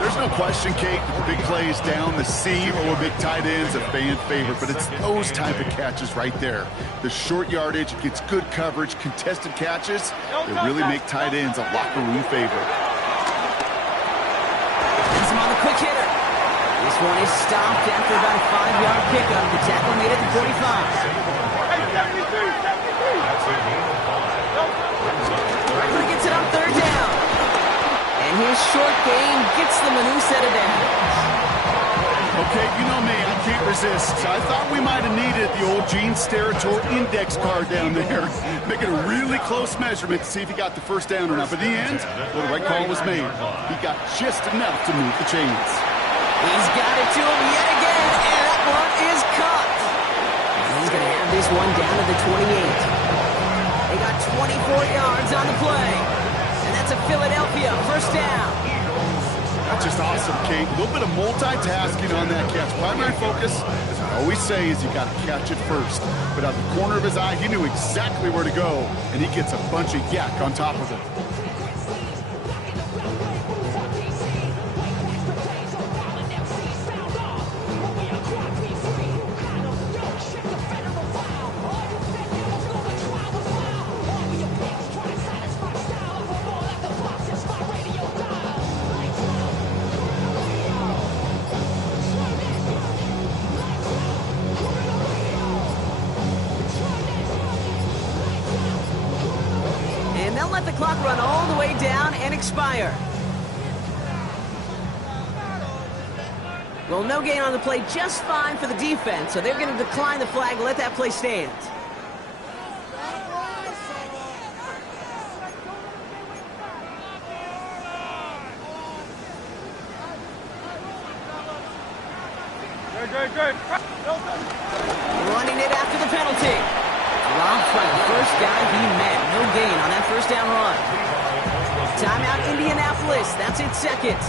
There's no question, Kate, that the big plays down the seam or big tight ends a fan favorite, but it's those type of catches right there. The short yardage gets good coverage, contested catches that really make tight ends a locker room favorite. Gets him on the quick hitter. This one is stopped after about a 5-yard pickup. The tackle made it to 45. He gets it on 3rd down. And his short game gets them a new set of downs. Okay, you know me, I can't resist. I thought we might have needed the old Gene Steratore index card down there. Making a really close measurement to see if he got the 1st down or not. But in the end, well, the right call was made. He got just enough to move the chains. He's got it to him yet again, and that one is caught. And he's going to have this one down to the 28. They got 24 yards on the play. And that's a Philadelphia 1st down. That's just awesome, Kate. A little bit of multitasking on that catch. Primary focus, as I always say, is you got to catch it first. But out the corner of his eye, he knew exactly where to go, and he gets a bunch of yak on top of it. Let the clock run all the way down and expire. Well, no gain on the play, just fine for the defense, so they're going to decline the flag and let that play stand. Running it after the penalty. Robbed by the 1st guy he met. No gain on that 1st down run. Timeout Indianapolis. That's its 2nd.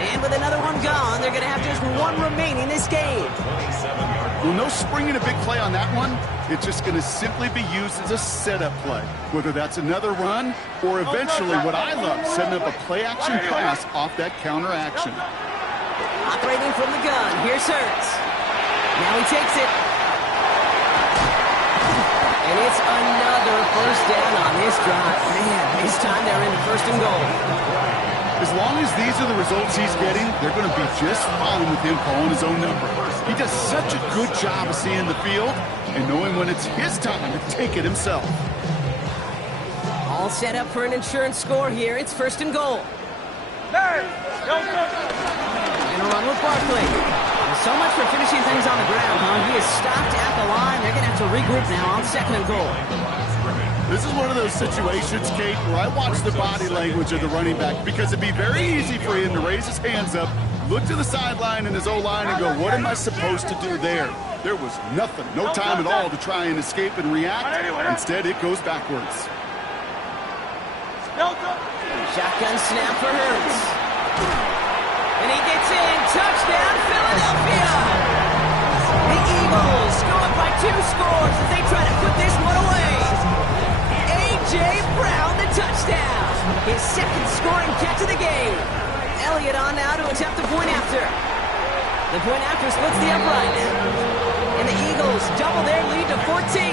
And with another one gone, they're going to have just one remaining this game. Well, no springing a big play on that one. It's just going to simply be used as a setup play, whether that's another run or eventually what I love, setting up a play-action pass off that counter action. Operating from the gun. Here's Hurts. Now he takes it. And it's another first down on this drive. Man, this time they're in first and goal. As long as these are the results he's getting, they're going to be just fine with him calling his own number. He does such a good job of seeing the field and knowing when it's his time to take it himself. All set up for an insurance score here. It's first and goal. And a run with Barkley. So much for finishing things on the ground, huh? He is stopped at the line. They're going to have to regroup now on second and goal. This is one of those situations, Kate, where I watch the body language of the running back because it'd be very easy for him to raise his hands up, look to the sideline in his O-line and go, what am I supposed to do there? There was nothing, no time at all to try and escape and react. Instead, it goes backwards. Shotgun snap for Hurts. And he gets in. Touchdown, Philadelphia! The Eagles go up by 2 scores as they try to put this one away. A.J. Brown, the touchdown. His second scoring catch of the game. Elliott on now to attempt the point after. The point after splits the upright. And the Eagles double their lead to 14.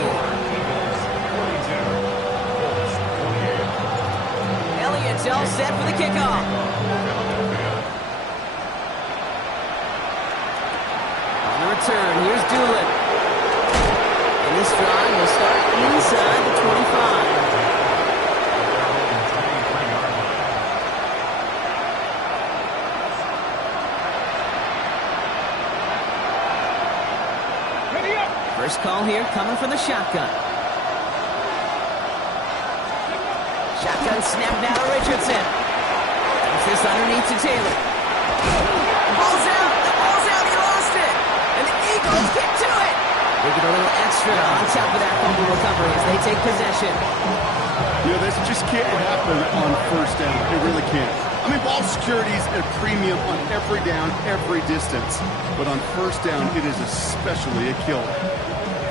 Elliott's all set for the kickoff. On the return, here's Doolin. And this drive will start inside the 25. First call here coming from the shotgun. Shotgun snap now to Richardson. Puts this underneath to Taylor. Ball's out. The ball's out. He lost it. And the Eagles get to it. They get a little extra on top of that fumble recovery as they take possession. You know, this just can't happen on first down. It really can't. I mean, ball security is a premium on every down, every distance. But on first down, it is especially a killer.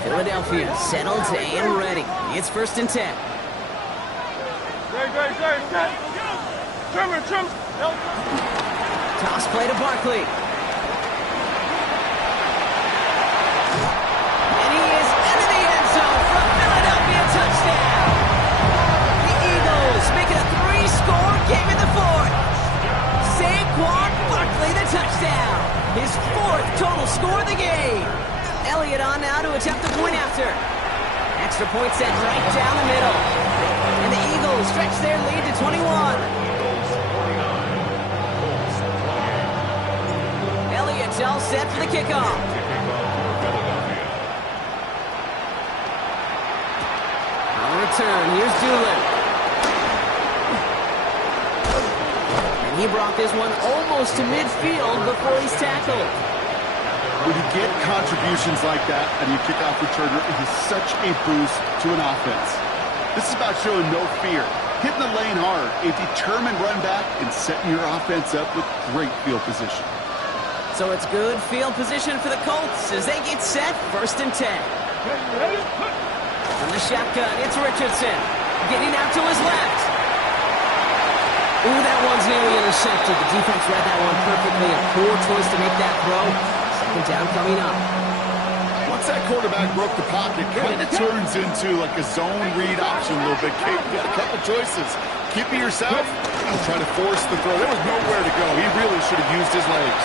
Philadelphia settled and ready. It's first and 10. Toss play to Barkley. And he is into the end zone from Philadelphia. Touchdown. The Eagles make it a 3-score game in the fourth. Saquon Barkley, the touchdown. His 4th total score of the game. Elliott on now to attempt the point after. Extra point set right down the middle. And the Eagles stretch their lead to 21. Elliott's all set for the kickoff. On the return, here's Doolin. And he brought this one almost to midfield before he's tackled. When you get contributions like that and you kick off returner, it is such a boost to an offense. This is about showing no fear, hitting the lane hard, a determined run back, and setting your offense up with great field position. So it's good field position for the Colts as they get set, first and 10. From the shotgun, it's Richardson, getting out to his left. Ooh, that one's nearly intercepted. The defense read that one perfectly. A poor choice to make that throw. Second down coming up. Once that quarterback broke the pocket, kind of turns into like a zone read option a little bit. Kate, you got a couple choices. Keep it yourself, or try to force the throw. There was nowhere to go. He really should have used his legs.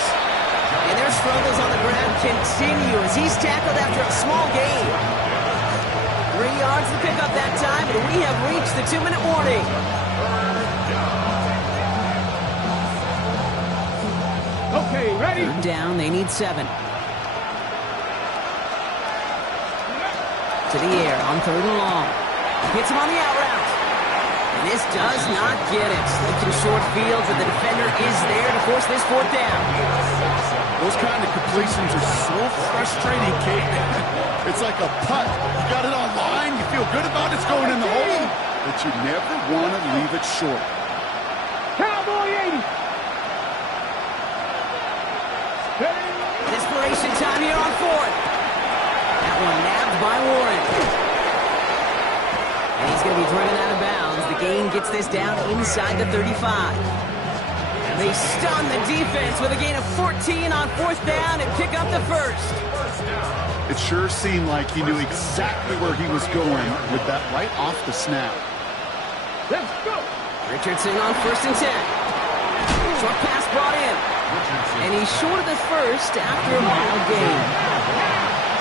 And their struggles on the ground continue as he's tackled after a small gain. 3 yards to pick up that time, and we have reached the 2-minute warning. Okay, ready? Third down, they need 7. To the air on 3rd and long. Hits him on the out route. And this does not get it. Looking short field, but the defender is there to force this 4th down. Those kind of completions are so frustrating, Kate. It's like a putt. You got it on line, you feel good about it, it's going in the hole, but you never want to leave it short. Cowboy 80. Desperation time here on 4th. one nabbed by Warren. And he's going to be driven out of bounds. The gain gets this down inside the 35. They stun the defense with a gain of 14 on 4th down and pick up the first. It sure seemed like he knew exactly where he was going with that right off the snap. Let's go. Richardson on 1st and 10. Short pass brought in. And he's short of the first after a mild gain.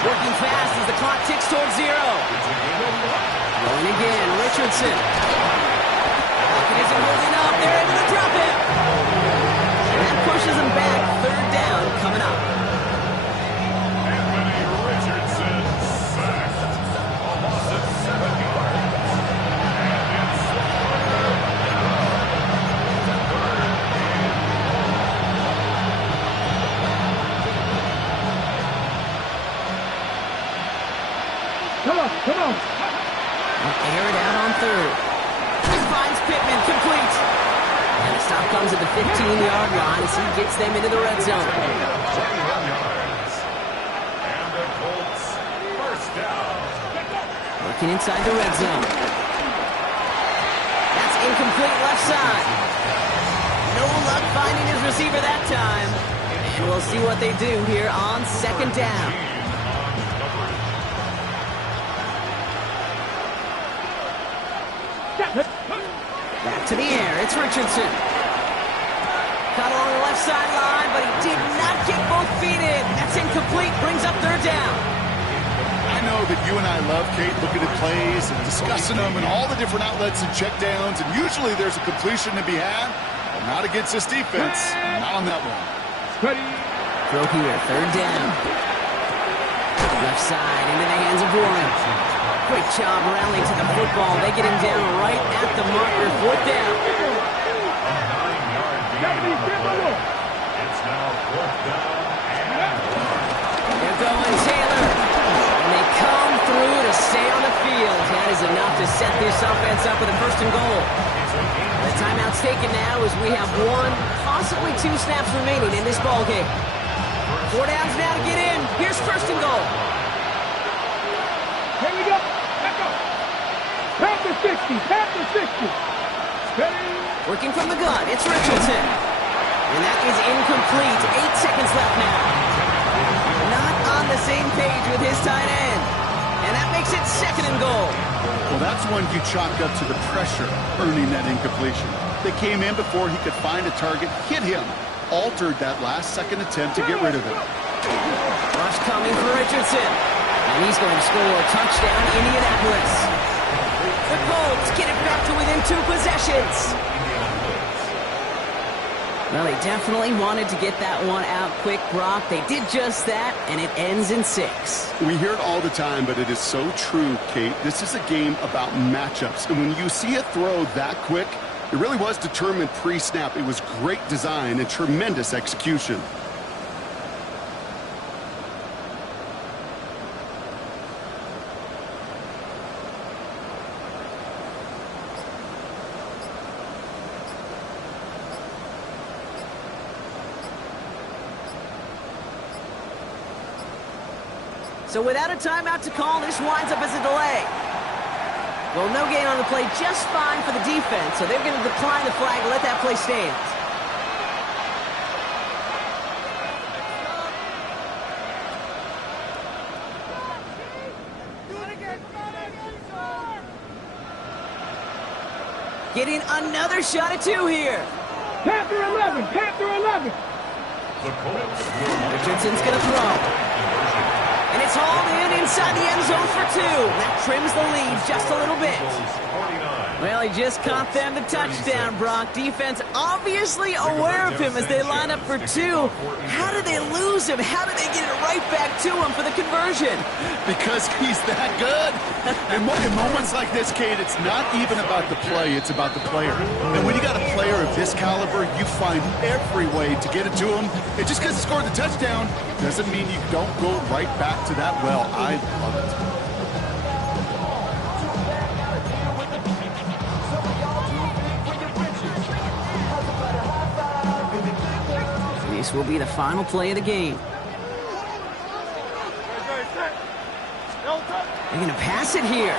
Working fast as the clock ticks towards 0. Going again, Richardson. Pocket isn't holding up. They're able to drop him. And that pushes him back. 3rd down coming up. Richardson sacked. A loss of 7 yards. Come on. Air it out on 3rd. Finds Pittman, complete. And the stop comes at the 15-yard line as he gets them into the red zone. 21 yards. And the Colts first down. Working inside the red zone. That's incomplete left side. No luck finding his receiver that time. And we'll see what they do here on 2nd down. Back to the air. It's Richardson. Caught along the left sideline, but he did not get both feet in. That's incomplete. Brings up 3rd down. I know that you and I love, Kate, looking at plays and discussing them and all the different outlets and checkdowns, and usually there's a completion to be had, but not against this defense. Not on that one. Ready. Throw here. 3rd down. Left side into the hands of Warren. Great job rallying to the football. They get him down right at the marker. 4th down. It's now 4th down and 1. They're going Taylor. And they come through to stay on the field. That is enough to set this offense up with a 1st and goal. The timeout's taken now as we have 1, possibly 2 snaps remaining in this ball game. 4 downs now to get in. Here's 1st and goal. Here we go. Let's go. Pass the 60. Ready. Working from the gun, it's Richardson. And that is incomplete. 8 seconds left now. Not on the same page with his tight end. And that makes it 2nd and goal. Well, that's one you chalk up to the pressure earning that incompletion. They came in before he could find a target, hit him, altered that last second attempt to get rid of him. Rush coming for Richardson. And he's going to score a touchdown, Indianapolis. The Colts get it back to within 2 possessions. Well, they definitely wanted to get that one out quick, Brock. They did just that, and it ends in 6. We hear it all the time, but it is so true, Kate. This is a game about matchups. And when you see a throw that quick, it really was determined pre-snap. It was great design and tremendous execution. So without a timeout to call, this winds up as a delay. Well, no gain on the play, just fine for the defense. So they're going to decline the flag and let that play stand. Getting another shot at 2 here. Panther 11. The Colts will Richardson's going to throw. And it's hauled in inside the end zone for 2. That trims the lead just a little bit. 49. Well, he just caught them the touchdown, Brock. Defense obviously aware of him as they line up for 2. How did they lose him? How did they get it right back to him for the conversion? Because he's that good. In moments like this, Kate, it's not even about the play, it's about the player. And when you got a player of this caliber, you find every way to get it to him. And just because he scored the touchdown doesn't mean you don't go right back to that well. I love it. This will be the final play of the game. They're going to pass it here.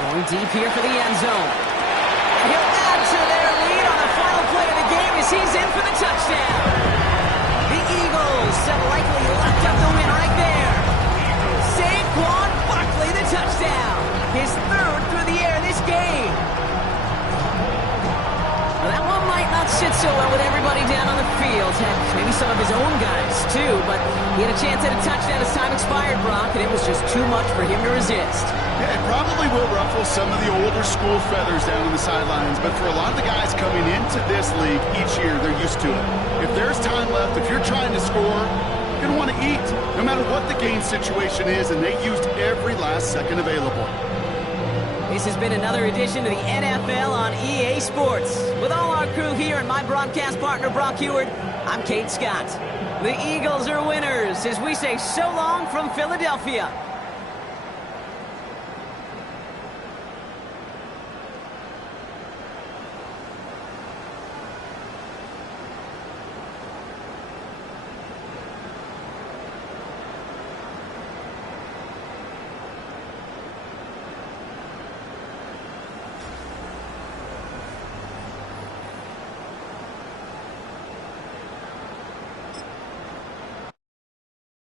Going deep here for the end zone. And he'll add to their lead on the final play of the game as he's in for the touchdown. The Eagles have likely locked up the win right there. Saquon Barkley, the touchdown. His third through the air this game. Well, that one might not sit so well with everybody down on the field. Had maybe some of his own guys, too, but he had a chance at a touchdown as time expired, Brock, and it was just too much for him to resist. Yeah, it probably will ruffle some of the older school feathers down on the sidelines, but for a lot of the guys coming into this league each year, they're used to it. If there's time left, if you're trying to score, you're going to want to eat, no matter what the game situation is, and they used every last second available. This has been another edition of the NFL on EA Sports. With all our crew here and my broadcast partner, Brock Heward, I'm Kate Scott. The Eagles are winners as we say so long from Philadelphia.